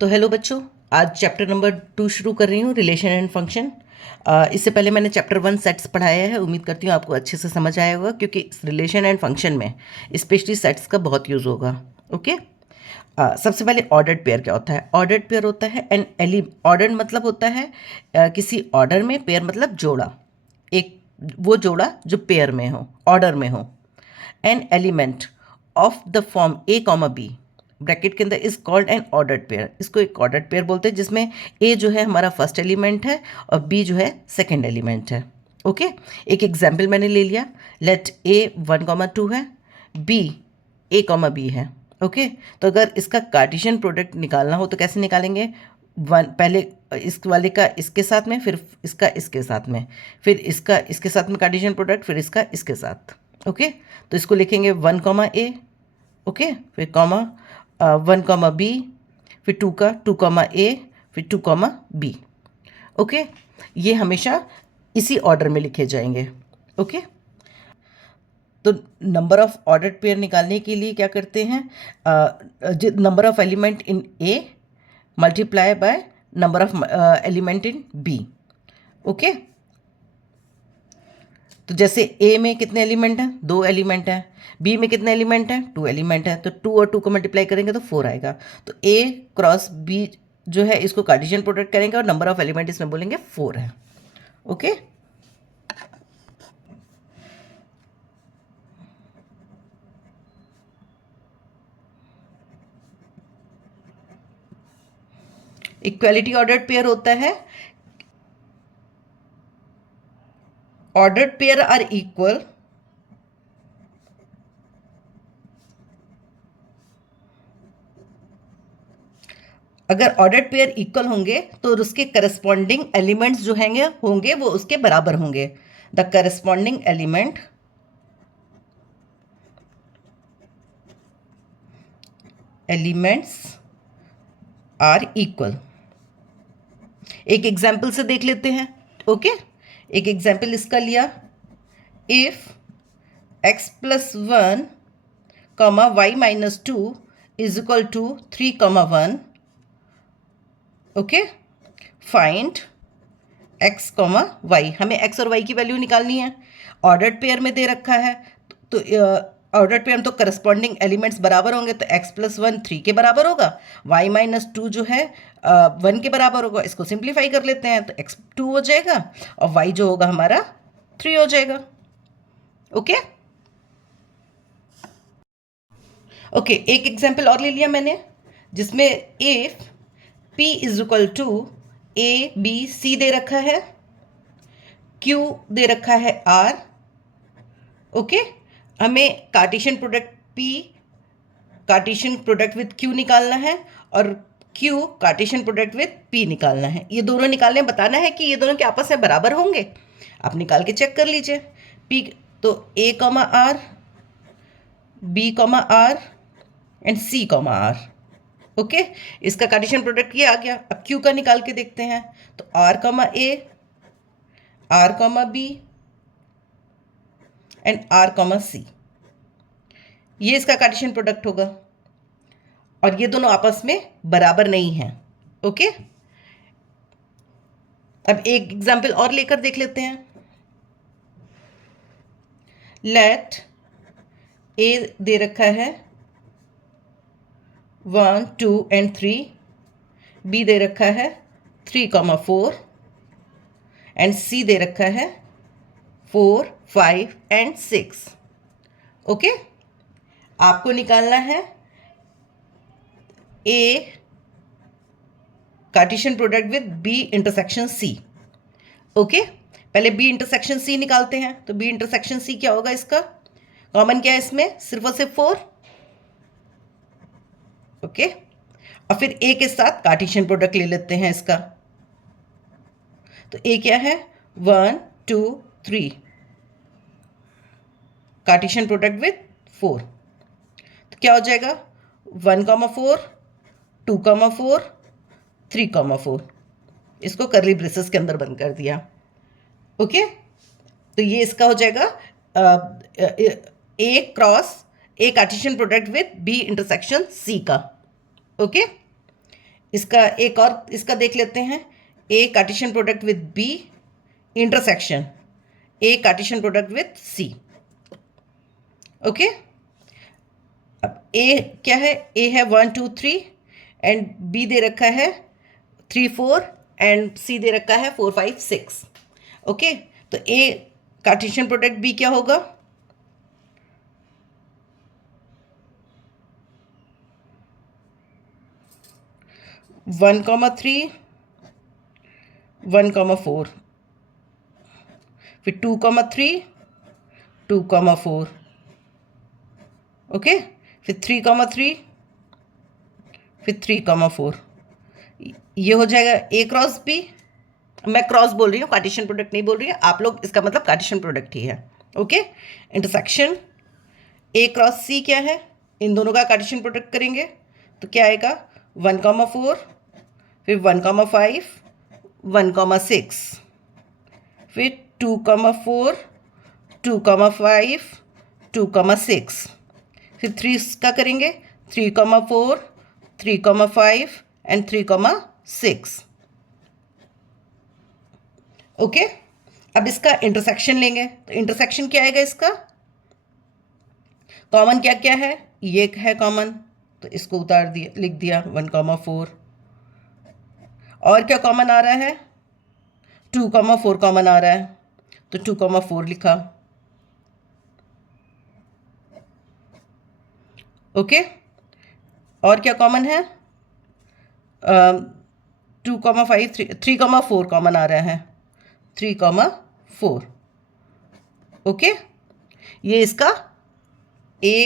तो हेलो बच्चों, आज चैप्टर नंबर 2 शुरू कर रही हूँ, रिलेशन एंड फंक्शन। इससे पहले मैंने चैप्टर 1 सेट्स पढ़ाया है। उम्मीद करती हूँ आपको अच्छे से समझ आया होगा, क्योंकि रिलेशन एंड फंक्शन में स्पेशली सेट्स का बहुत यूज़ होगा। ओके। सबसे पहले ऑर्डर्ड पेयर क्या होता है? ऑर्डर्ड पेयर होता है एन एलि ऑर्डर्ड मतलब होता है किसी ऑर्डर में, पेयर मतलब जोड़ा, एक वो जोड़ा जो पेयर में हो, ऑर्डर में हो। An element of the form A comma B bracket के अंदर is called an ordered pair. इसको एक ऑर्डर्ड पेयर बोलते हैं, जिसमें ए जो है हमारा फर्स्ट एलिमेंट है और बी जो है सेकेंड एलिमेंट है। ओके। एक एग्जाम्पल मैंने ले लिया। लेट ए 1,2 है, बी ए कॉमा बी है। ओके। तो अगर इसका कार्टेशियन प्रोडक्ट निकालना हो तो कैसे निकालेंगे? पहले इस वाले का इसके साथ में, फिर इसका इसके साथ में, फिर इसका इसके साथ में कार्टेशियन प्रोडक्ट, फिर इसका इसके साथ। ओके। तो इसको लिखेंगे 1, ओके, फिर कॉमा 1, फिर 2, फिर 2, ओके। ये हमेशा इसी ऑर्डर में लिखे जाएंगे। ओके। तो नंबर ऑफ ऑर्डर्ड पेयर निकालने के लिए क्या करते हैं? Number of element in A multiply by number of element in B. Okay. तो जैसे ए में कितने एलिमेंट हैं? 2 एलिमेंट हैं। बी में कितने एलिमेंट हैं? 2 एलिमेंट हैं। तो 2 और 2 को मल्टीप्लाई करेंगे तो 4 आएगा। तो ए क्रॉस बी जो है इसको कार्टेशियन प्रोडक्ट करेंगे और नंबर ऑफ एलिमेंट इसमें बोलेंगे 4 है। ओके। इक्वालिटी ऑर्डर्ड पेयर होता है, ऑर्डर्ड पेयर आर इक्वल अगर ऑर्डर्ड पेयर इक्वल होंगे तो उसके करस्पॉन्डिंग एलिमेंट्स जो होंगे वो उसके बराबर होंगे। The corresponding elements are equal. एक एग्जाम्पल से देख लेते हैं। ओके। एक एग्जाम्पल इसका लिया। If x+1 y-2 is equal to 3, 1, okay, find x, y। हमें x और y की वैल्यू निकालनी है। ऑर्डर्ड पेयर में दे रखा है, तो ऑर्डर्ड पेयर में तो करस्पॉन्डिंग एलिमेंट्स बराबर होंगे, तो x+1 3 के बराबर होगा, y-2 जो है 1 के बराबर होगा। इसको सिंप्लीफाई कर लेते हैं तो x 2 हो जाएगा और y जो होगा हमारा 3 हो जाएगा। ओके। ओके, एक एग्जाम्पल और ले लिया मैंने, जिसमें if p is equal to ABC दे रखा है, Q दे रखा है R। ओके। हमें Cartesian product P Cartesian product with Q निकालना है और Q Cartesian product with P निकालना है। ये दोनों निकालने बताना है कि ये दोनों के आपस में बराबर होंगे। आप निकाल के चेक कर लीजिए। P तो A, R, B, R and C, R। Okay. इसका कार्टेशियन प्रोडक्ट ये आ गया। अब Q का निकाल के देखते हैं। तो R, A, R, B and R, C, ये इसका कार्टेशियन प्रोडक्ट होगा और ये दोनों आपस में बराबर नहीं हैं। ओके। अब एक एग्जाम्पल और लेकर देख लेते हैं। लेट ए दे रखा है 1, 2 एंड 3, बी दे रखा है 3, 4 एंड सी दे रखा है 4, 5 एंड 6। ओके। आपको निकालना है A cartesian product with B intersection C. Okay. पहले बी इंटरसेक्शन सी निकालते हैं। तो बी इंटरसेक्शन सी क्या होगा? इसका कॉमन क्या है? इसमें सिर्फ और सिर्फ 4। ओके। और फिर ए के साथ कार्टेशियन प्रोडक्ट ले लेते हैं इसका। तो ए क्या है? 1, 2, 3 कार्टेशियन प्रोडक्ट विथ 4। तो क्या हो जाएगा? 1, 4, 2, 4, 3, 4। इसको करली ब्रेसेस के अंदर बंद कर दिया। ओके। तो ये इसका हो जाएगा A cross A cartesian product with B intersection C का। ओके। इसका एक और इसका देख लेते हैं, A cartesian product with B intersection A cartesian product with C. Okay, अब ए क्या है, ए है 1 2 3 एंड बी दे रखा है 3 4 एंड सी दे रखा है 4 5 6। ओके, तो ए कार्टेशियन प्रोडक्ट बी क्या होगा, वन कॉमा 3 1 कॉमा 4, फिर 2 कॉमा 3 2 कॉमा 4। ओके, फिर 3 कॉमा 3 फिर 3 कॉमा 4। ये हो जाएगा ए क्रॉस बी। मैं क्रॉस बोल रही हूँ, कार्टेशियन प्रोडक्ट नहीं बोल रही हूँ, आप लोग इसका मतलब कार्टेशियन प्रोडक्ट ही है। ओके, इंटरसेक्शन ए क्रॉस सी क्या है, इन दोनों का कार्टेशियन प्रोडक्ट करेंगे तो क्या आएगा, 1 कॉमा 4 फिर 1 कॉमा 5 1 कॉमा 6 फिर 2 कॉमा 4 2 कॉमा 5 2 कॉमा 6 फिर 3 का करेंगे 3 comma 4 3 comma 5 and 3 comma 6। Okay, अब इसका इंटरसेक्शन लेंगे तो इंटरसेक्शन क्या आएगा, इसका कॉमन क्या क्या है, ये है कॉमन तो इसको उतार दिया, लिख दिया 1 कॉमा 4। और क्या कॉमन आ रहा है, 2 कॉमा 4 कॉमन आ रहा है तो 2 कॉमा 4 लिखा। ओके, और क्या कॉमन है, 2 कॉमा 5 3 कॉमा 4 कॉमन आ रहा है 3 कॉमा 4। ओके, ये इसका A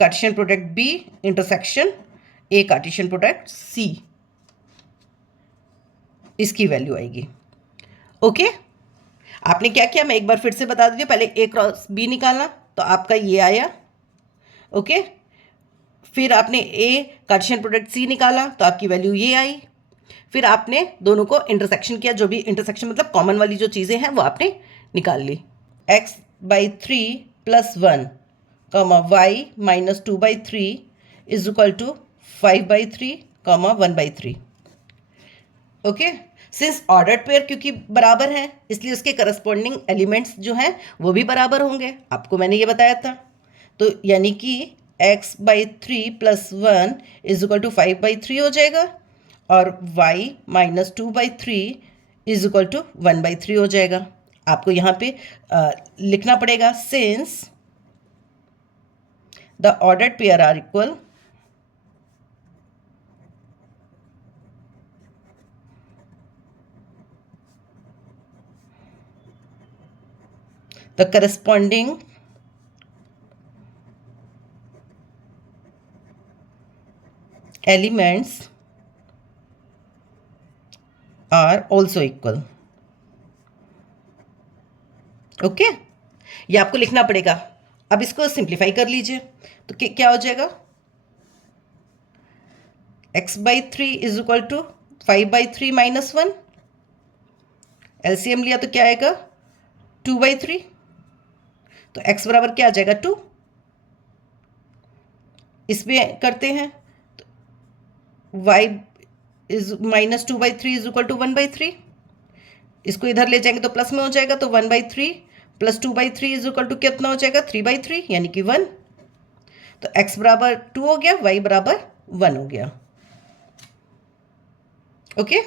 cartesian product B intersection A cartesian product C, इसकी वैल्यू आएगी। ओके, आपने क्या किया, मैं एक बार फिर से बता दीजिए, पहले ए क्रॉस बी निकालना तो आपका ये आया। ओके, फिर आपने ए कार्टेशियन प्रोडक्ट सी निकाला तो आपकी वैल्यू ये आई। फिर आपने दोनों को इंटरसेक्शन किया, जो भी इंटरसेक्शन मतलब कॉमन वाली जो चीज़ें हैं वो आपने निकाल ली। x/3 + 1 y - 2/3 is equal to 5/3 1/3। Okay, since ordered pair क्योंकि बराबर हैं इसलिए उसके करस्पॉन्डिंग एलिमेंट्स जो हैं वो भी बराबर होंगे, आपको मैंने ये बताया था। तो यानी कि x/3 + 1 इज इक्वल टू 5/3 हो जाएगा और y - 2/3 इज इक्वल टू 1/3 हो जाएगा। आपको यहाँ पे लिखना पड़ेगा, since the ordered pair are equal, the corresponding elements are also equal। Okay, ये आपको लिखना पड़ेगा। अब इसको सिंप्लीफाई कर लीजिए तो क्या हो जाएगा, x/3 is equal to 5/3 - 1, LCM लिया तो क्या आएगा 2/3, तो x बराबर क्या आ जाएगा 2। इसमें करते हैं तो y is - 2/3 is equal to 1/3, इसको इधर ले जाएंगे तो प्लस में हो जाएगा तो 1/3 + 2/3 इज इक्वल टू कितना हो जाएगा 3/3 यानी कि 1। तो x बराबर 2 हो गया, y बराबर 1 हो गया। ओके,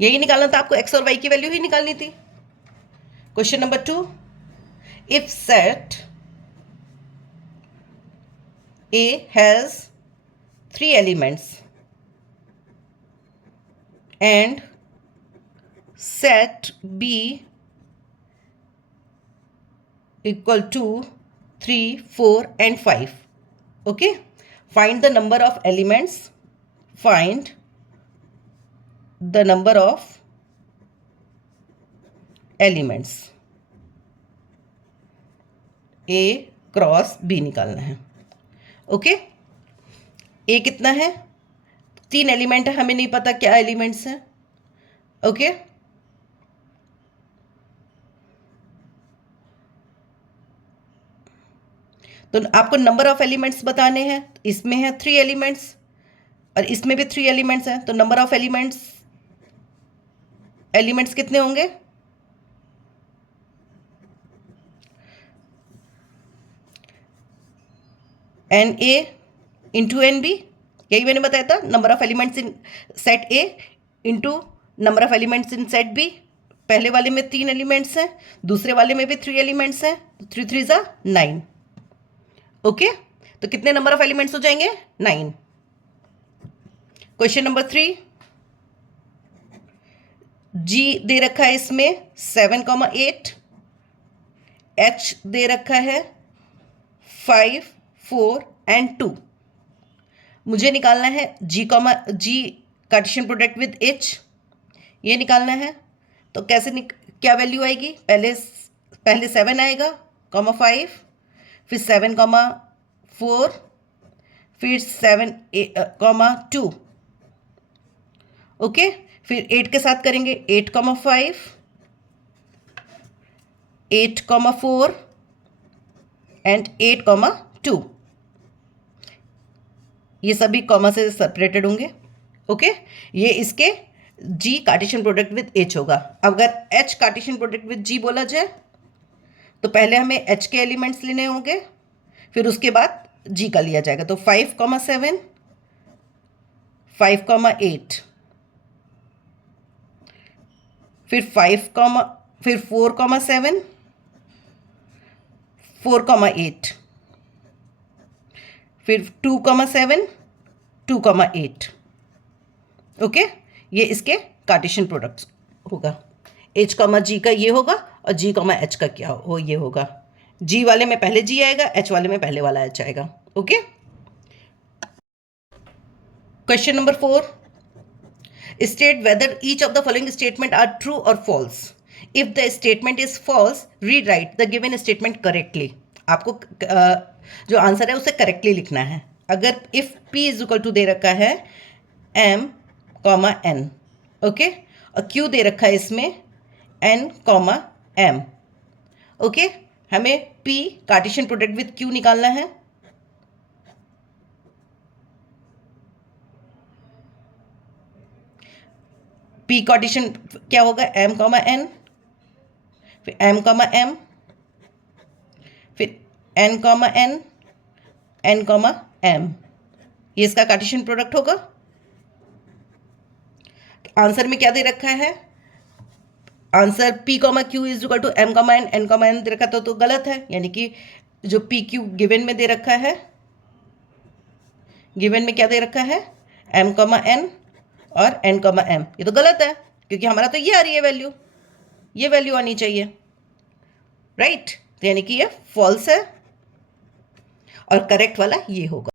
यही निकालना था आपको, x और y की वैल्यू ही निकालनी थी। Question number 2, if set A has 3 elements and set B equal to 3 4 and 5, okay, find the number of elements, find the number of elements, A cross B निकालना है। ओके, ए कितना है, 3 element है, हमें नहीं पता क्या एलिमेंट्स हैं। ओके, तो आपको नंबर ऑफ एलिमेंट्स बताने हैं, इसमें है 3 एलिमेंट्स और इसमें भी 3 एलिमेंट्स हैं, तो नंबर ऑफ एलिमेंट्स कितने होंगे? N A into n B, यही मैंने बताया था, number of elements in set A into number of elements in set B. पहले वाले में 3 एलिमेंट्स हैं, दूसरे वाले में भी 3 एलिमेंट्स हैं, 3 3 ज़ा 9। ओके, तो कितने नंबर ऑफ एलिमेंट्स हो जाएंगे? 9। क्वेश्चन नंबर 3, जी दे रखा है इसमें 7,8, एच दे रखा है 5 4 एंड 2। मुझे निकालना है जी कार्टेशियन प्रोडक्ट विद एच, ये निकालना है। तो कैसे क्या वैल्यू आएगी? पहले 7 आएगा, 5, फिर 7, 4, फिर 7, 2। ओके, फिर 8 के साथ करेंगे, 8, 5, 8, 4 एंड 8, 2। ये सभी कॉमा से सेपरेटेड होंगे। ओके, ये इसके जी कार्टेशियन प्रोडक्ट विद एच होगा। अगर एच कार्टेशियन प्रोडक्ट विद जी बोला जाए तो पहले हमें एच के एलिमेंट्स लेने होंगे, फिर उसके बाद जी का लिया जाएगा। तो 5, 7, 5, 8, फिर 4, 7, 4, 8, फिर 2, 7, 2, 8। ओके, ये इसके कार्टेशियन प्रोडक्ट्स होगा। एच कॉमा जी का ये होगा और जी कॉमा एच का क्या हो ये होगा। जी वाले में पहले जी आएगा, एच वाले में पहले वाला एच आएगा। Okay, question number 4, state whether each of the following statement are true और false. If the statement is false, rewrite the given statement correctly. आपको जो आंसर है उसे करेक्टली लिखना है। अगर if P is equal to दे रखा है M, N, ओके, और Q दे रखा है इसमें N, M। ओके, हमें P Cartesian product with Q निकालना है। P कार्टेशियन क्या होगा? M, N, फिर M, M, फिर N, N, M। ये इसका कार्टेशियन प्रोडक्ट होगा। आंसर में क्या दे रखा है? Answer P, Q is equal to M, N दे रखा तो गलत है, यानी कि जो P Q गिवन में दे रखा है, गिवन में क्या दे रखा है? M, N और N, M, ये तो गलत है क्योंकि हमारा तो ये आ रही है वैल्यू, ये वैल्यू आनी चाहिए, राइट? तो यानी कि ये फॉल्स है और करेक्ट वाला ये होगा।